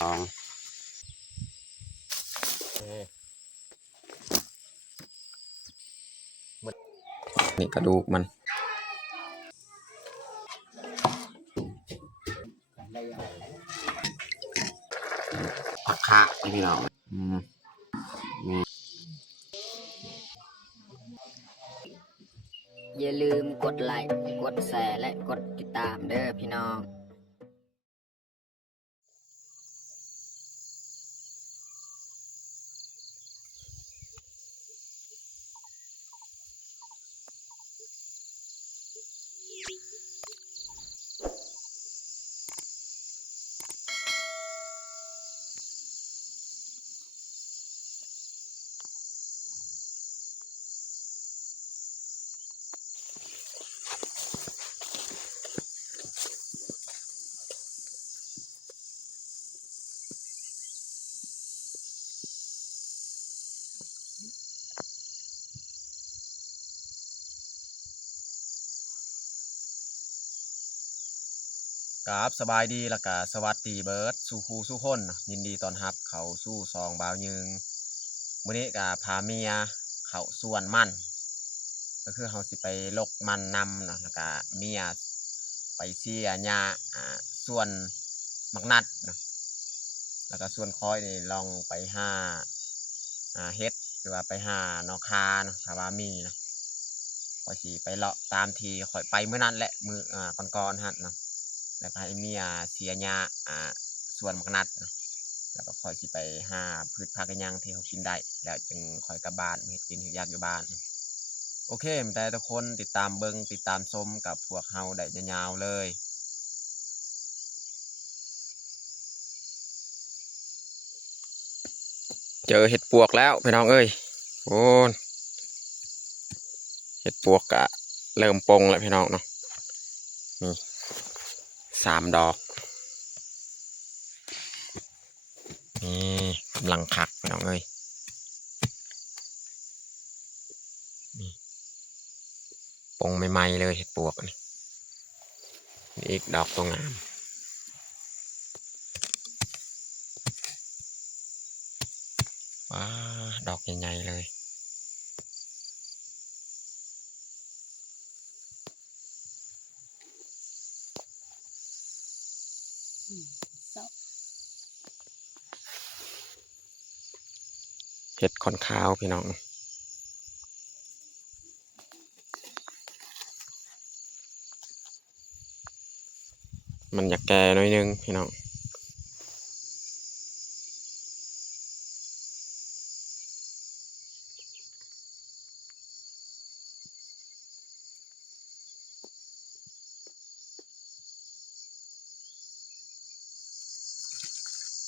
สองนี่กระดูกมันผักคะพี่น้องอย่าลืมกดไลค์กดแชร์และกดติดตามเด้อพี่น้องครับสบายดีแล้วก็สวัสดีเบิร์ดสู่ครูสู่คนยินดีต้อนรับเขาสู่ซองบ่าวยึงมื้อนี้ก็พาเมียเขาส่วนมันก็คือเขาสิไปลกมันนำเนาะแล้วก็เมียไปเสียหญ้าส่วนมักนัดเนาะแล้วก็ส่วนคอยนี่ลองไปหาเฮ็ดคือว่าไปหานอคาเนาะถ้าว่ามีนะคอยสิไปเลาะตามที่คอยไปมื้อนั้นแหละมื้อก่อนๆฮะเนาะแล้วก็ให้เมียเสียหญ้าส่วนมักนัดเนาะแล้วก็คอยสิไปหาพืชผักกะหยังที่เขากินได้แล้วจึงคอยกลับบ้านเฮ็ดกินเฮ็ดอยากอยู่บ้านโอเคแต่ทุกคนติดตามเบิ่งติดตามชมกับพวกเฮาได้ยาวๆเลยเจอเห็ดปวกแล้วพี่น้องเอ้ยโอ้เห็ดปวกกะเริ่มปงแล้วพี่น้องเนาะนี่3 ดอกนี่กำลังคักพี่น้องเอ้ยนี่ปงใหม่ๆเลยเห็ดปวกนี่อีกดอกตัวงามว้าดอกใหญ่ๆเลยเห็ดขอนขาวพี่น้องมันอยากแก่หน่อยนึงพี่น้อง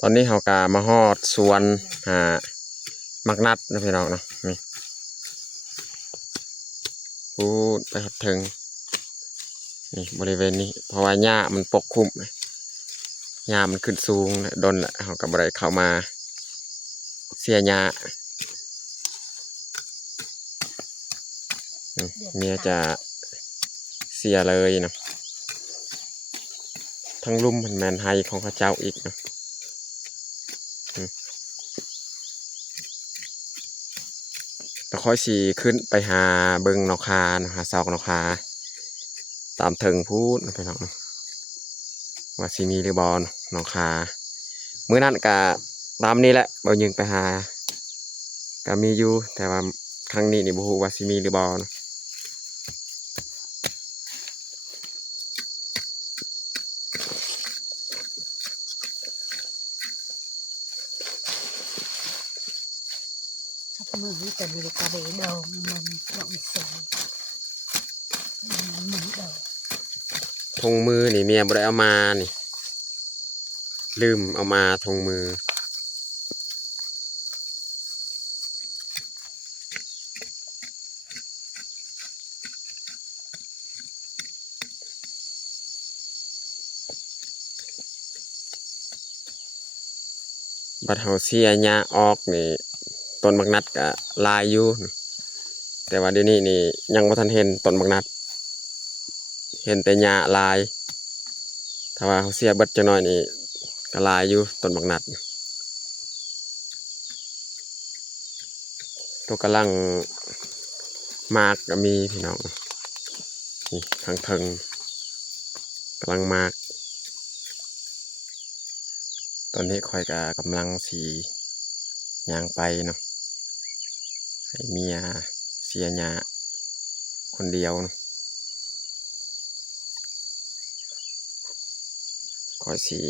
ตอนนี้เฮากะมาฮอดสวนมักนัดนะพี่น้องเนาะนี่พูดไปหัดถึงนี่บริเวณนี้เพราะว่าหญ้ามันปกคลุมหญ้ามันขึ้นสูงโดนละเขากับอะไรเข้ามาเสียหญ้าเมียจะเสียเลยเนาะทั้งลุ่มมันแมนไฮของข้าเจ้าอีกเนาะแล้วค่อยสีขึ้นไปหาเบิงนกคาหาซอกนกคาตามเถิงพูดไปน้องว่าสีมีหรือบอลนกคาเมื่อนั้นกะตามนี้แหละบอยิงไปหาก็มีอยู่แต่ว่าครั้งนี้นี่บุหูว่าสีมีหรือบอลมือแต่มีกระเบดองมันลองสูงมือดองทงมือนี่เมียบ่ได้เอามานี่ลืมเอามาทงมือบัดเฮาเสียหญ้าออกนี่ต้นบักนัดก็ลายอยู่แต่ว่าเดี๋ยวนี้นี่ยังบ่ทันเห็นต้นบักนัดเห็นแต่หญ้าลายถ้าว่าเฮาเสียเบิดจักหน่อยนี่ กระลายอยู่ต้นบักนัดตัวกำลังมากก็มีพี่น้องนี่ทางเทิงกำลังมากตอนนี้คอยกับกำลังสีย่างไปเนาะให้เมียเสียหญ้าคนเดียวเนาะคอยสี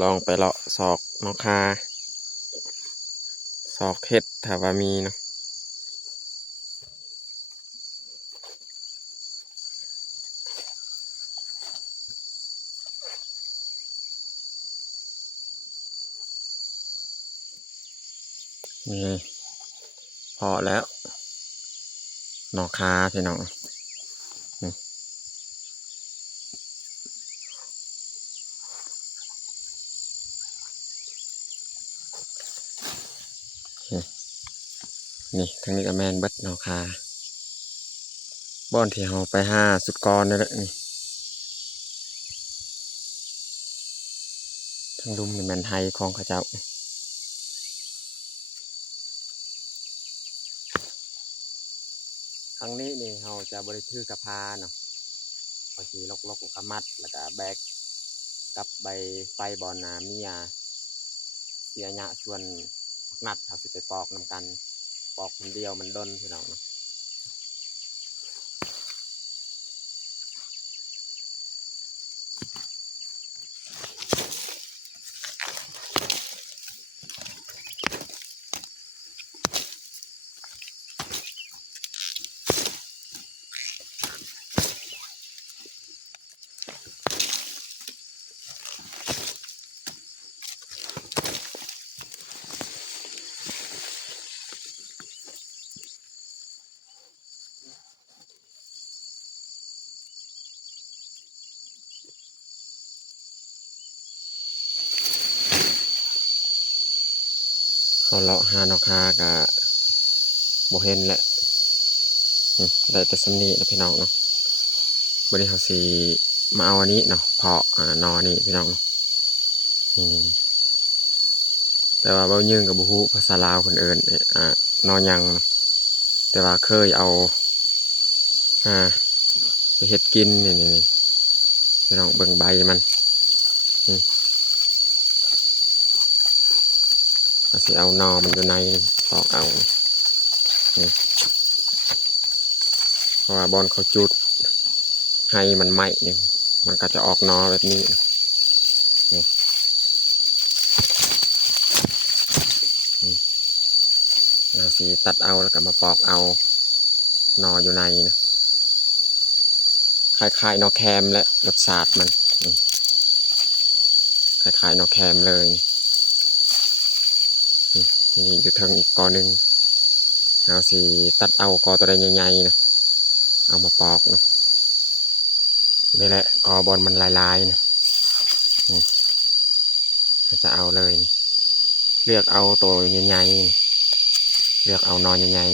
ลองไปเลาะซอกนอกคาซอกเห็ดถ้าว่ามีเนาะนี่พอแล้วนอกคาพี่น้องนี่นี่ทั้งนี้ก็แมนเบิดนอกคาบ่อนที่เราไปหาสุดกรนี่แหละนี่ทั้งลุมนี่แมนไทยของเขาเจ้าครั้งนี้นี่เราจะบริถือกระพาเนาะพอสีลกๆกระมัดแล้วก็แบกกับใบไฟบอนนามียาเสียหญ้าส่วนนัดเขาสิไปปอกนำกันปอกคนเดียวมันดนพี่น้องเนาะเขาเลาะหานอกคากะบ่เห็นแหละได้แต่สำนีนะพี่น้องเนาะวันนี้เขาสีมาเอาอันนี้เนาะเพาะนอนี่พี่น้องเนาะนี่แต่ว่าเบ้ายืงกับบุฮูภาษาลาวคนอื่นนอยังเนาะแต่ว่าเคยเอาไปเฮ็ดกินนี่พี่น้องเบิ่งใบมันก็สิเอานอมันอยู่ในปอกเอานี่เพราะว่าบอนเขาจุดให้มันไหม้เนี่ยมันก็จะออกนอแบบนี้นี่เราสีตัดเอาแล้วก็มาปอกเอานออยู่ในนะคล้ายๆนอแคมและรสชาติมันคล้ายๆนอแคมเลยนี่อยู่เทิงอีกกอหนึ่งเราสีตัดเอากอตัวใดใหญ่ๆนะเอามาปอกนะนี่แหละกอบอลมันลายๆนะจะเอาเลยเลือกเอาตัวใหญ่ๆเลือกเอานอนใหญ่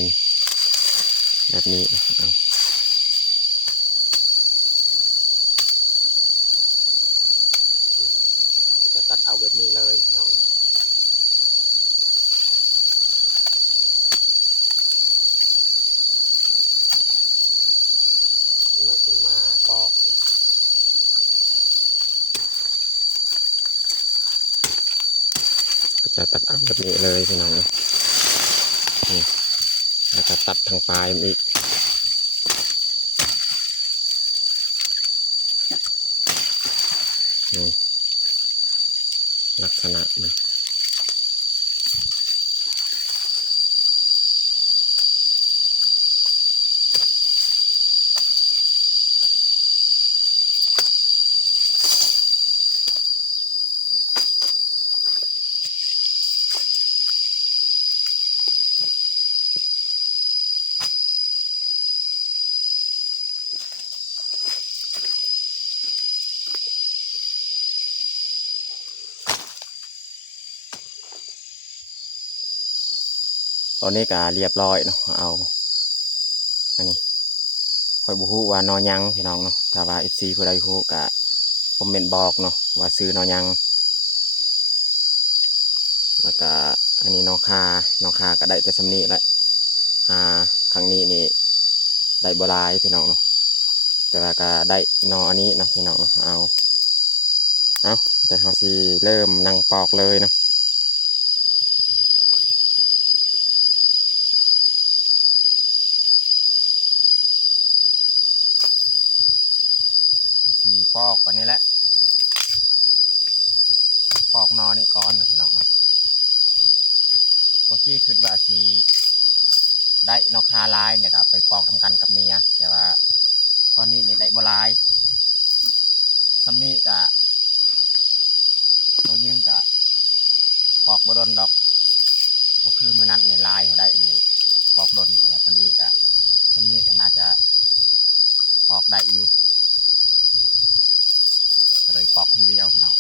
ๆแบบนี้เอาจะตัดเอาแบบนี้เลยเราหน่อยจึงมาปอกก็จะตัดเอาแบบนี้เลยพี่น้องนี่แล้วก็ตัดทางปลายมันอีกนี่ลักษณะมันตอนนี้ก็เรียบร้อยเนาะเอาอันนี้คอยบุฮูว่านอยังพี่น้องเนาะถ้าว่า FC ผู้ใดฮู้ก็คอมเมนต์บอกเนาะว่าซื้อนอยัง แล้วก็อันนี้นอคาก็ได้แต่สำนีแหละหาครั้งนี้นี่ได้บ่หลายพี่น้องเนาะแต่ว่าก็ได้นออันนี้เนาะพี่น้องเนาะเอาแต่เฮาสิเริ่มนั่งปอกเลยเนาะเฮาสิปอกก่อนนี้แหละปอกนอนี่ก่อนเนาะพี่น้องเนาะเมื่อกี้คิดว่าสิได้นอคาหลายเนี่ยก็ไปปอกทำกันกับเมียแต่ว่าตอนนี้นี่ได้บ่หลายสำนี้ก็ตัวยิงก็ปอกบ่โดนดอกก็คือมื้อนั้นในลายเขาได้นี่ปอกโดนแต่ว่าตอนนี้ก็สำนี้ก็น่าจะปอกได้อยู่ก็เลยปอกคนเดียวพี่น้อง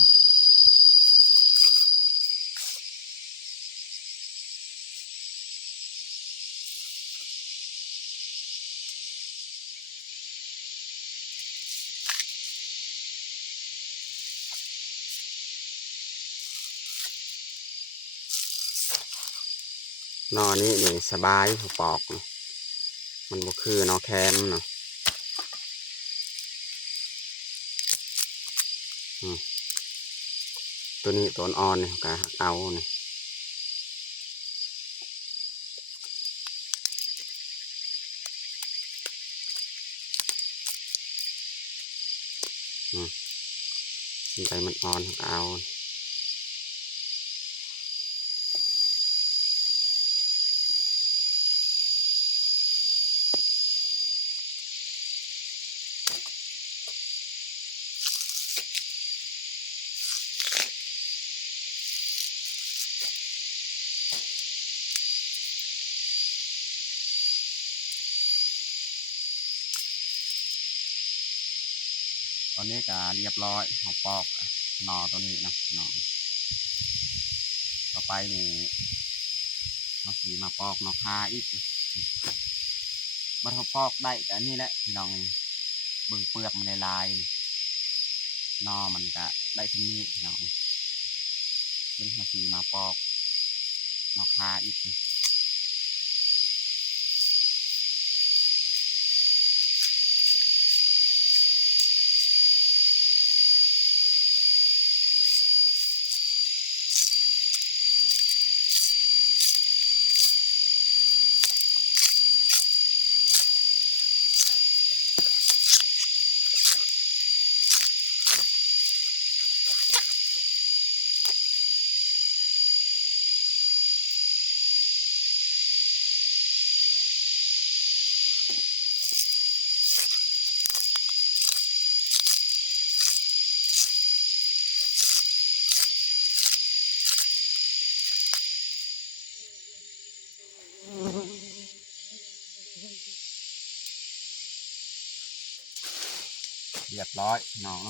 นอนี้นี่สบายเขาปอกมันบ่คือนอแคมเนาะตัวนี้ตัวอ่อนเนี่ยก็เอาเนี่ยสิ่งใดมันอ่อนก็เอาตอนนี้ก็เรียบร้อยเขาปอกนอตัวนี้นะนอต่อไปนี่เราสีมาปอกนอคาอีกบัดเขาปอกได้แต่นี่แหละพี่น้องเบิ่งเปลือกมันลายนอมันก็ได้ที่นี่พี่น้องเบิ่งเขาสีมาปอกนอคาอีกเรียบร้อยน้อง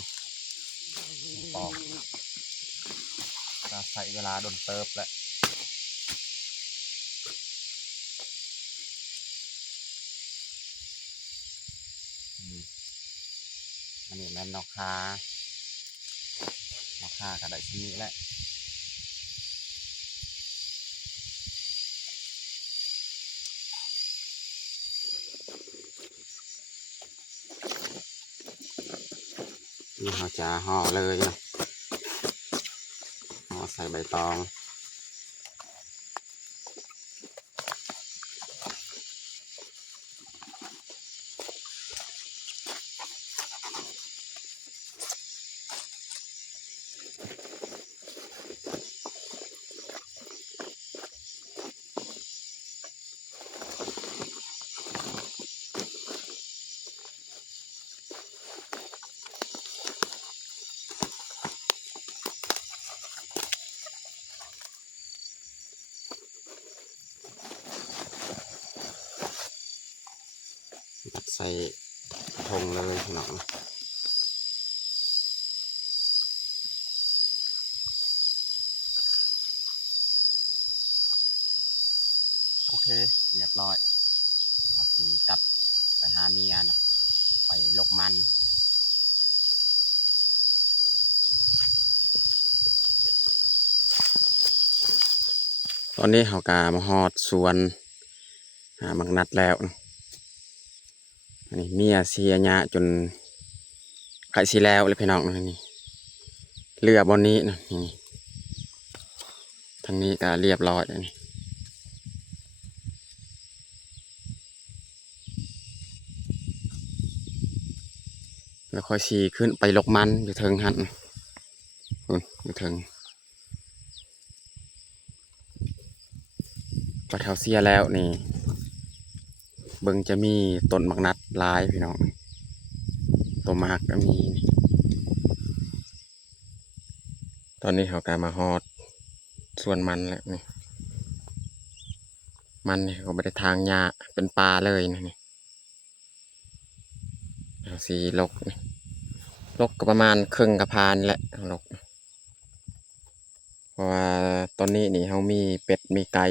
ปอกจะใส่เวลาโดนเติบแหละอันนี้แม่นนอคาก็ได้ที่นี้แหละนี่เราจะห่อเลยนะห่อใส่ใบตองใส่ทงเลยพี่น้องโอเคเรียบร้อยเอาสีกลับไปหาเมียเนาะไปลกมัน ตอนนี้เขากามาฮอดสวนมักนัดแล้วอันนี้เมียเสียหญ้าจนไข่สีแล้วเลยพี่น้องนี่เรือบนนี้นะนี่ทางนี้ก็เรียบร้อยอันนี้แล้วค่อยสีขึ้นไปลกมันอยู่เทิงหันอยู่เทิงพอแถวเสียแล้วนี่เบิ่งจะมีต้นมักนัดหลายพี่น้องตัวมากก็มีตอนนี้เขากามาฮอดส่วนมันแล้วนี่มันนี่เขาไม่ได้ทางหญ้าเป็นปลาเลยนะนี่เอาสีลกนี่ลกก็ประมาณครึ่งกระพานแหละลกเพราะว่าตอนนี้นี่เขามีเป็ดมีไก่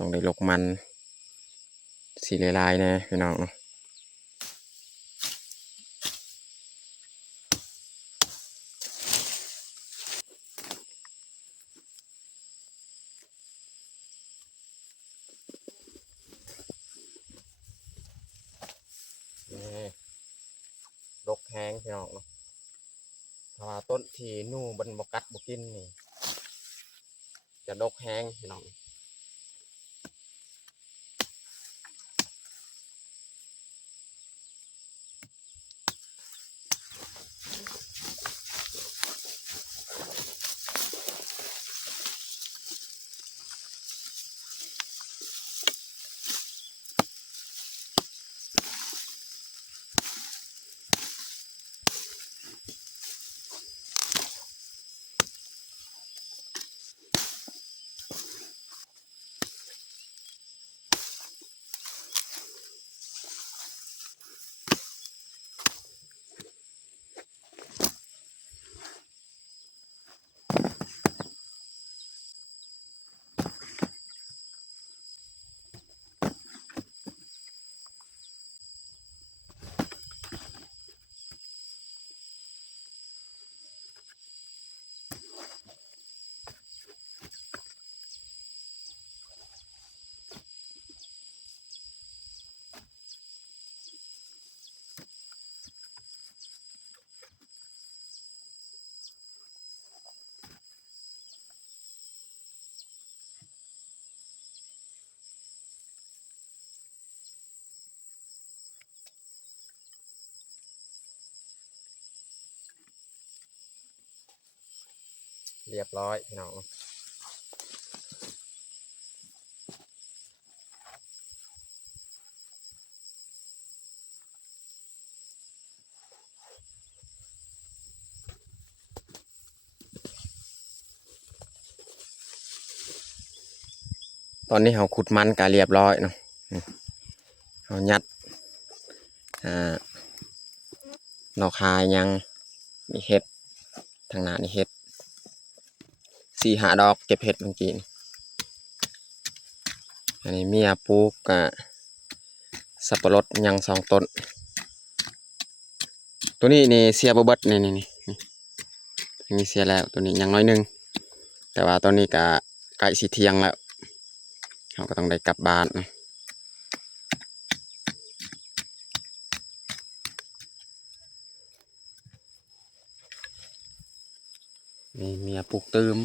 ต้องได้ลกมันสีลายๆนะพี่น้องนี่ลกแห้งพี่น้องถ้าว่าต้นที่นู่บนบกัดบกินนี่จะลกแห้งพี่น้องเรียบร้อยพี่น้องตอนนี้เขาขุดมันก็เรียบร้อยเนาะเขายัดนอกคายยังมีเห็ดทางหน้านี่เห็ด4-5 ดอกเก็บเห็ดเมื่อกี้อันนี้เมียปลูกสับปะรดยัง2 ต้นตัวนี้นี่เสียบเบิดนี่เสียแล้วตัวนี้ยังน้อยนึงแต่ว่าตอนนี้ก็ใกล้สิเที่ยงแล้วเขาก็ต้องได้กลับบ้านนี่เมียปลูกตืม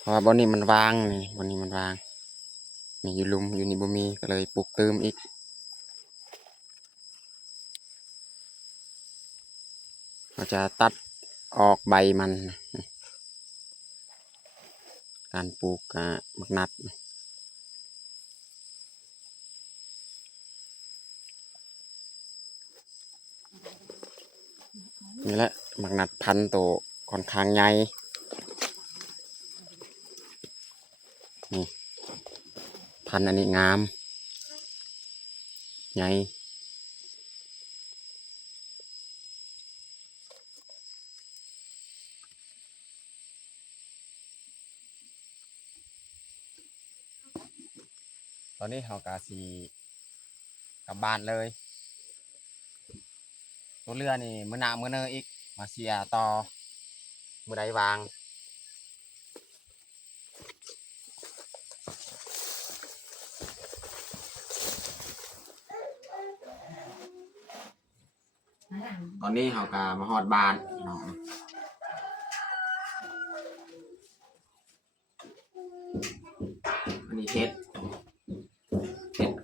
เพราะว่าบอนนี้มันวางนี่บอนนี้มันวางมีอยู่ลุมอยู่นี่บ่มีก็เลยปลูกตืมอีกเราจะตัดออกใบมันการปลูกมักนัดนี่แหละมักนัดพันธุ์โตค่อนข้างใหญ่นี่พันธุ์อันนี้งามใหญ่ตอนนี้เขากาสีกลับบ้านเลยตัวเรือนี่มื้อหน้ามื้อเนออีกมาเสียต่อมื้อใดวาง อนนี้เขากามาฮอดบ้านเนาะอันนี้เห็ด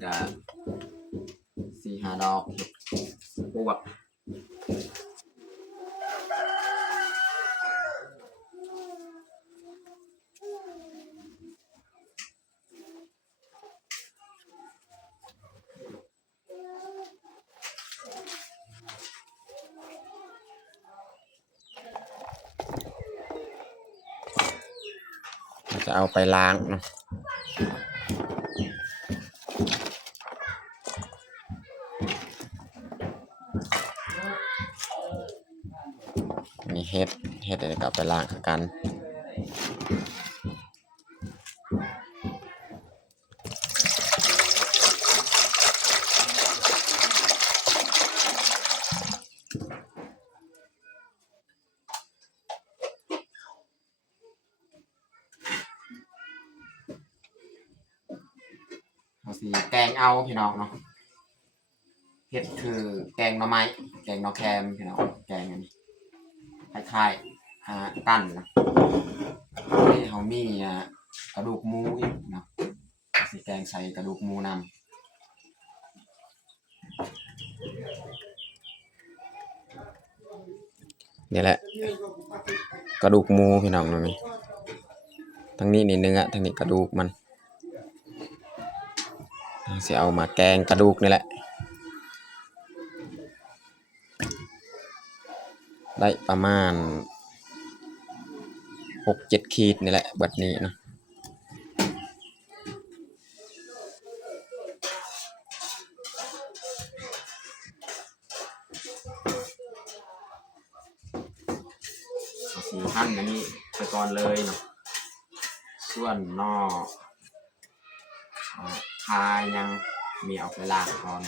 กับ4-5 ดอกเห็ดปวกจะเอาไปล้างเนาะนี่เห็ดอะไรก็เอาไปล้างคือกันเอาสิแกงเอาพี่น้องเนาะเห็ดคือแกงหน่อไม้แกงหน่อแคมพี่น้องแกงอันนี้คล้ายๆกั้นนะนี่เขามีกระดูกหมูอีกเนาะสิแกงใส่กระดูกหมูนำนี่แหละกระดูกหมูพี่น้องเนาะนี่ทั้งนี้นี่เนื้อทั้งนี้กระดูกมันสิเอามาแกงกระดูกนี่แหละได้ประมาณ6-7 ขีดนี่แหละแบบนี้เนาะสีหั่นอันนี้ไปก่อนเลยเนาะส่วนนอกคายังมีเอาไปล้างก่อน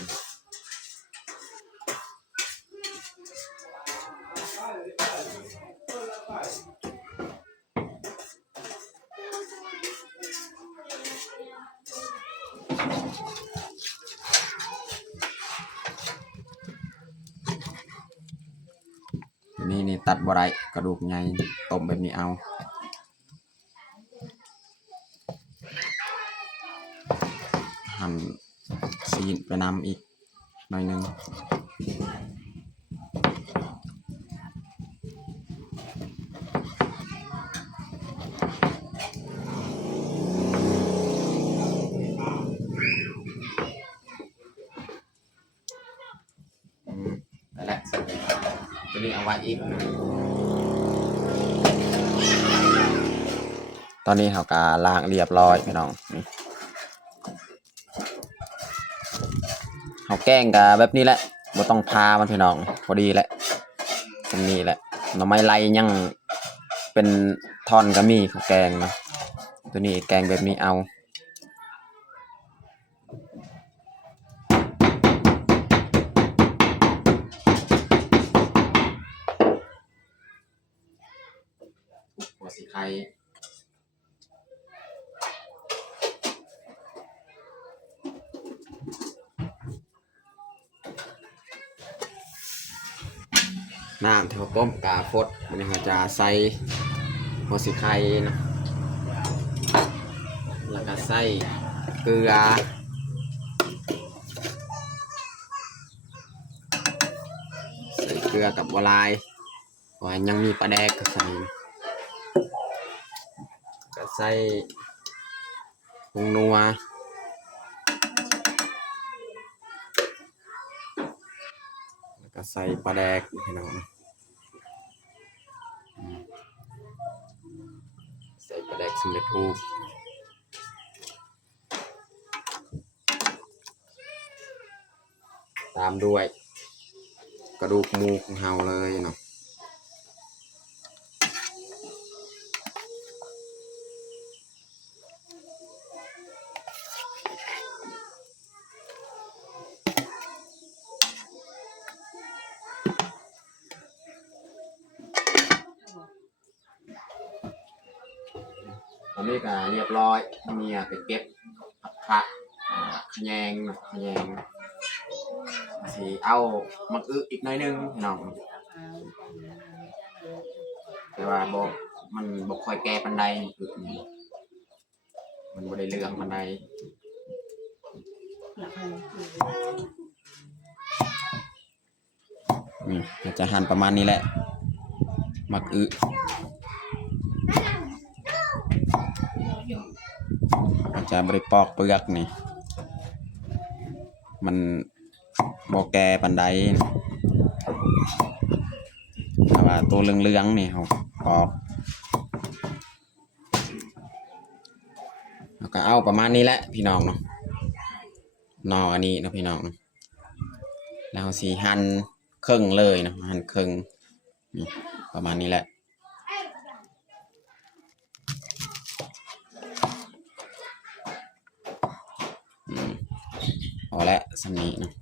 นี่ตัดบ่ได้กระดูกใหญ่ต้มแบบนี้เอาหั่นซีนไปนำอีกหน่อยนึงนั่นแหละตัวนี้เอาไว้อีกตอนนี้เขาก็ล้างเรียบร้อยพี่น้องเขาแกงกับแบบนี้แหละบ่ต้องพามันพี่น้องพอดีแหละตรงนี้แหละหน่อไม้ไล่ยังเป็นท่อนก็มีเขาแกงเนาะตัวนี้แกงแบบนี้เอาหัวสีไข่น้ำที่เขาต้มกาฟดมันเขาจะใส่หัวสีไข่นะแล้วก็ใส่เกลือใส่เกลือกับบัวลายว่ายังมีปลาแดกก็ใส่ก็ใส่ผงนัวแล้วก็ใส่ปลาแดกพี่น้องใส่ปลาแดกสำเร็จรูปตามด้วยกระดูกหมูของเฮาเลยเนาะตอนนี้ก็เรียบร้อยเมียไปเก็บผักขะแยงสิเอามักอึอีกหน่อยนึงพี่น้อง ว่าบ่มันบ่ค่อยแก่ปานใดมันบ่ได้เรื่องปานใดจะหั่นประมาณนี้แหละมักอึจะบ่ได้ปอกเปลือกนี่มันบ่แก่ปานใดแต่ว่าตัวเหลืองๆนี่เฮาปอกแล้วก็เอาประมาณนี้แหละพี่น้องเนาะนออันนี้เนาะพี่น้องแล้วสิหั่นครึ่งเลยเนาะหั่นครึ่งนี่ประมาณนี้แหละพอแล้วสำนี้เนาะ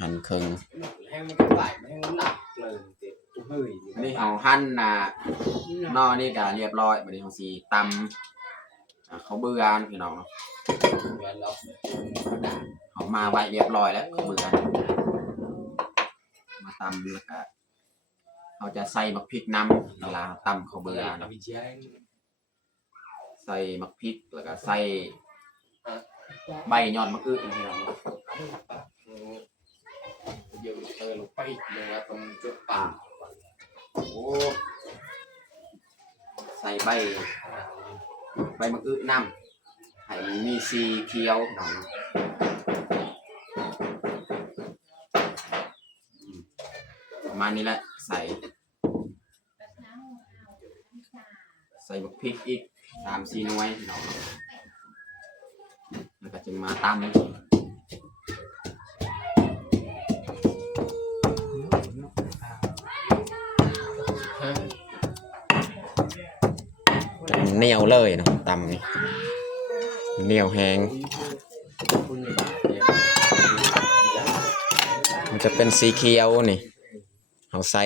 หั่นครึ่งนี่เอาหั่นนอนี่ก็เรียบร้อยบัดนี้เฮาสิตำเขาเบื่อพี่น้องเนาะเอามาไว้เรียบร้อยแล้วเขาเบื่อมาตำแล้วก็เราจะใส่มักพริกน้ำเวลาตำเขาเบื่อเนาะใส่มักพริกแล้วก็ใส่ใบยอดมะกรูดพี่น้องเดี๋ยวลงไปลงมาตรงจุดป่าโอ้ใส่ใบมะกรูดน้ำให้มีสีเขียวหน่อยประมาณนี้แหละใส่บักพริกอีก3-4 หน่วยหน่อยแล้วก็จะมาตำเหนียวเลยเนาะตำนี่เหนียวแห้งมันจะเป็นสีเขียวนี่เอาใส่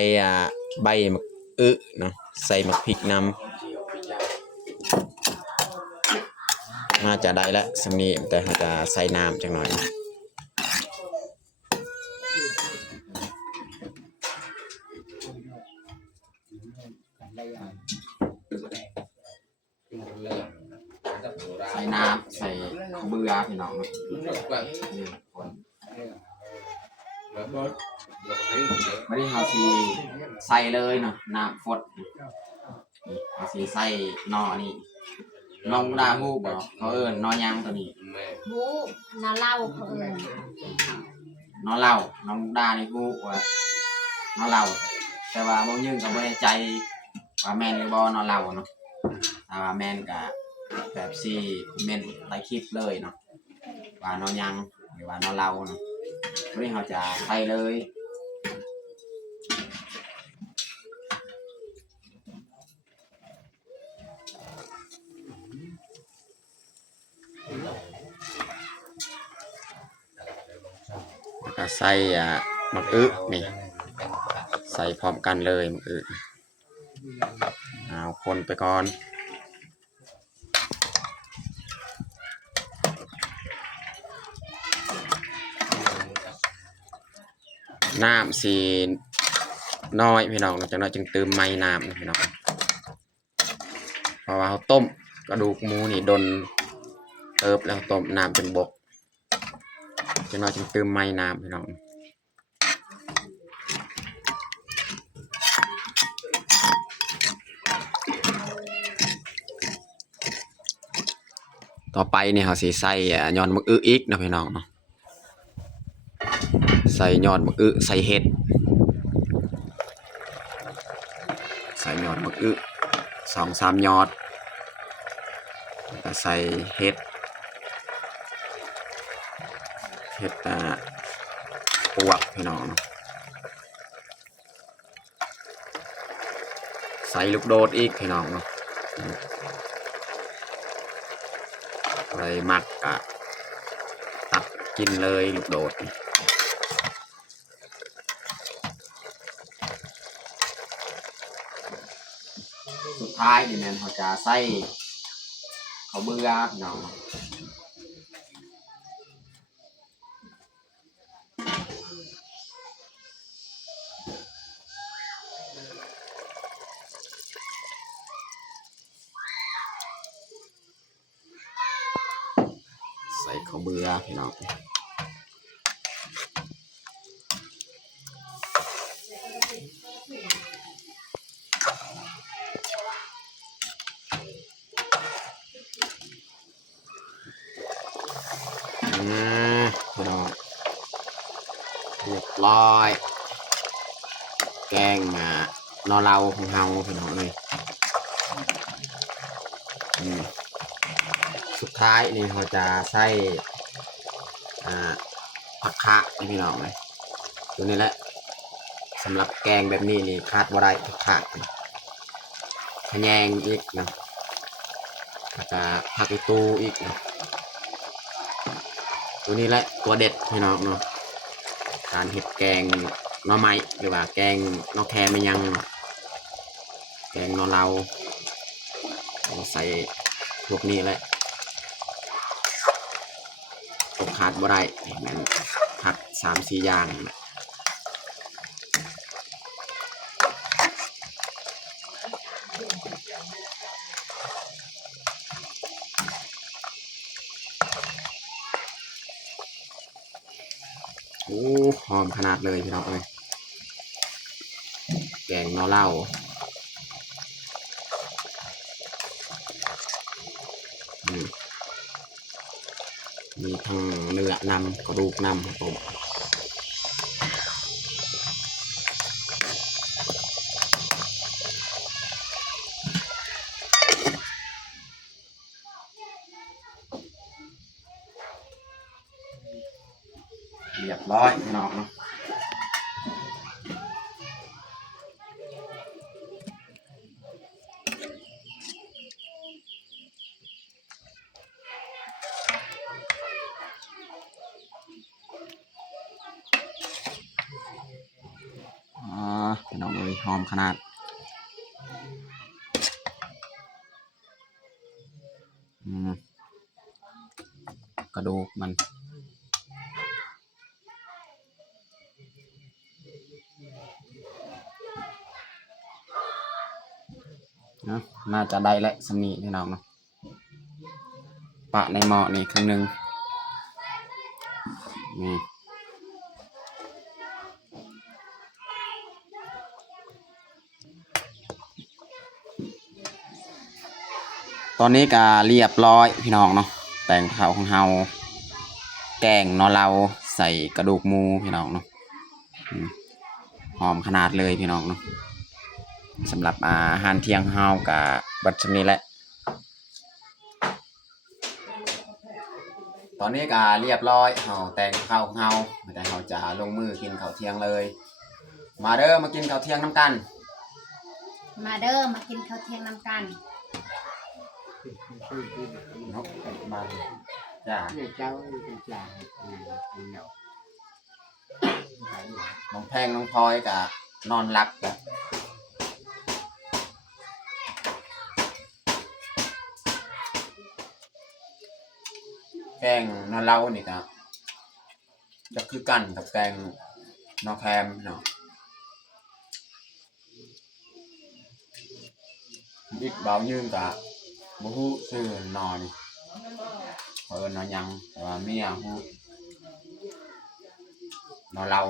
ใบมะอึเนาะใส่มักพริกน้ำน่าจะได้แล้วสำนี้แต่เราจะใส่น้ำจังหน่อยใส่น้ำใส่ข้าวเบื่อพี่น้องคนไม่ได้เอาสีใส่เลยเนาะน้ำฟดเอาสีใส่นอนี่น้องดาฮูบอกเขานอยางตัวนี้ บูนาเล่าเขานอเล่าน้องดาในฮูว่านอเล่าแต่ว่าบ่ยึงก็บ่ได้ใจว่าแม่นหรือบ่นอเล่าเนาะถ้าว่าแม่นก็แบบสิแม่นใต้คลิปเลยเนาะว่านอยังหรือว่านอเล่าเนาะวันนี้เราจะใส่เลยก็ใส่มักอึนี่ใส่พร้อมกันเลยมักอึเอาคนไปก่อนน้ำสีน้อยพี่น้องจังน้อยจึงเติมไม้น้ำพี่น้องเพราะว่าเขาต้มกระดูกหมูนี่ดนเติบแล้วต้มน้ำเป็นบกจังน้อยจึงเติมไม้น้ำพี่น้องต่อไปนี่เขาสิใส่ยอดมะอึอีกนะพี่น้องเนาะใส่ยอดมะอึใส่เห็ดใส่ยอดมะอึ2-3 ยอดแล้วใส่เห็ดปวกพี่น้องใส่ลูกโดดอีกพี่น้องเนาะไปหมักตัดกินเลยลูกโดดสุดท้ายนี่แม่นเขาจะใส่ข้าวเบื่อพี่น้อง ใส่ข้าวเบื่อพี่น้องพี่น้องเรียบร้อยแกงมานอเราของเฮาพี่น้องเลยสุดท้ายนี่เราจะใส่ผักคะนี่พี่น้องเลยตัวนี้แหละสำหรับแกงแบบนี้นี่ขาดบ่ได้ผักคะขะแยงอีกนะแล้วก็ผักอีตูอีกนะตัวนี้แหละตัวเด็ดพี่น้องเนาะการเห็ดแกงหน่อไม้หรือว่าแกงหน่อแคไม่ยังแกงหน่อเราใส่พวกนี้แหละขาดบ่ได้แม่นผัก3-4อย่างนะโอ้หอมขนาดเลยพี่น้องเลยแกงหน่อเหล้ามีทั้งเนื้อนำกระดูกนำครับผมเรียบร้อยพี่น้องเนาะพี่น้องเลยหอมขนาดกระดูกมันนะน่าจะได้และสำนีพี่น้องเนาะปะในหม้อนี่ครึ่งหนึ่งนี่ตอนนี้ก็เรียบร้อยพี่น้องเนาะแต่งข้าวของเฮาแกงนอเราใส่กระดูกหมูพี่น้องเนาะหอมขนาดเลยพี่น้องเนาะสำหรับอาหารเที่ยงเฮากับบัดนี้แหละตอนนี้ก็เรียบร้อยเฮาแต่งข้าวของเฮาแต่เฮาจะลงมือกินข้าวเที่ยงเลยมาเด้อมากินข้าวเที่ยงน้ำกันมาเด้อมากินข้าวเที่ยงน้ำกันนกมาจ้าน้องแพงน้องพลอยกับนอนหลับกับแกงนอนเล่านี่ครับจะคือกันกับแกงนอแคมเนาะอีกเบายืนกับบูฮูชื่อนอนนอนยังแต่ว่าเมียฮูนอนเล่า